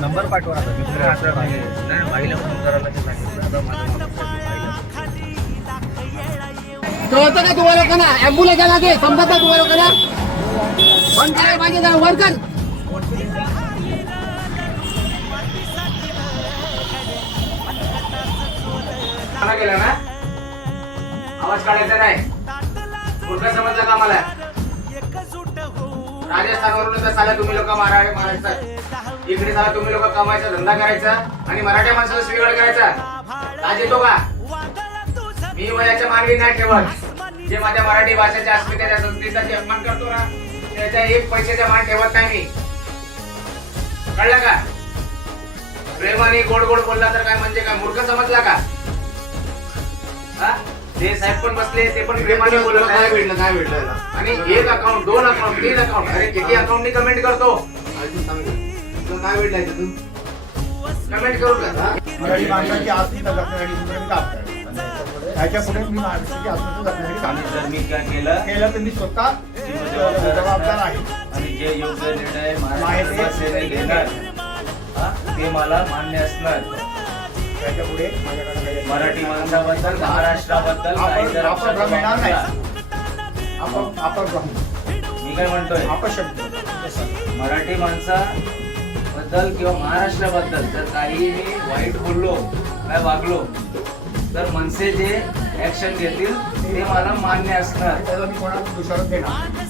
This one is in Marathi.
नंबर पाठवा आता. दुसऱ्या हातात नाही बाईला फोन करायला ते सांगितलं. आता माझा कळतं का तुम्हाला का ना ॲम्ब्युलन्स लागे समजत ना तुम्हाला का ना बंद करायला पाहिजे जरा वर कर. गेला ना आवाज काढायचा नाही. मूर्ख समजला का मला? राजस्थानवरून तर साला तुम्ही लोक महाराष्ट्रात इकडे साला तुम्ही लोक कमायचा धंदा करायचा आणि मराठ्या माणसाला स्वीकार करायचा. लाज येतो का? मी वयाच्या मानवी नाही ठेवत. जे माझ्या मराठी भाषेच्या अस्मितेच्या संस्कृतीचा अपमान करतो ना त्याच्या एक पैशाचा मान ठेवत नाही मी. कळलं का? प्रेमाने गोड गोड बोलला तर काय म्हणजे काय मूर्ख समजला का? ते साहेब पण बसले ते पण प्रेमाने बोलत काय भेटलं आणि एक अकाउंट 2 अकाउंट 3 अकाउंट अरे किती अकाउंटनी कमेंट करतो. काय भेटलाय तू कमेंट करू का? मराठी माणसाची अस्मिता जपण्यासाठी तुम्ही काम करा. ह्याच्या पुढे मी महाराष्ट्राची अस्मिता जपण्यासाठी काम जर मी काय केलं तर मी स्वतः जबाबदार आहे. आणि जे योग्य निर्णय महाराष्ट्राचे घेणार ते मला मान्य असणार. त्याच्या पुढे माझ्याकडे मराठी माणसाबद्दल महाराष्ट्राबद्दल काही जर आपण मिळणार नाही. अपशब्द आपण मी काय म्हणतोय अपशब्द मराठी माणसाबद्दल किंवा महाराष्ट्राबद्दल जर काही मी वाईट बोललो काय वागलो तर मनसे जे ऍक्शन घेतील ते मला मान्य असणार. त्याला मी कोणाला दुसरं देणार.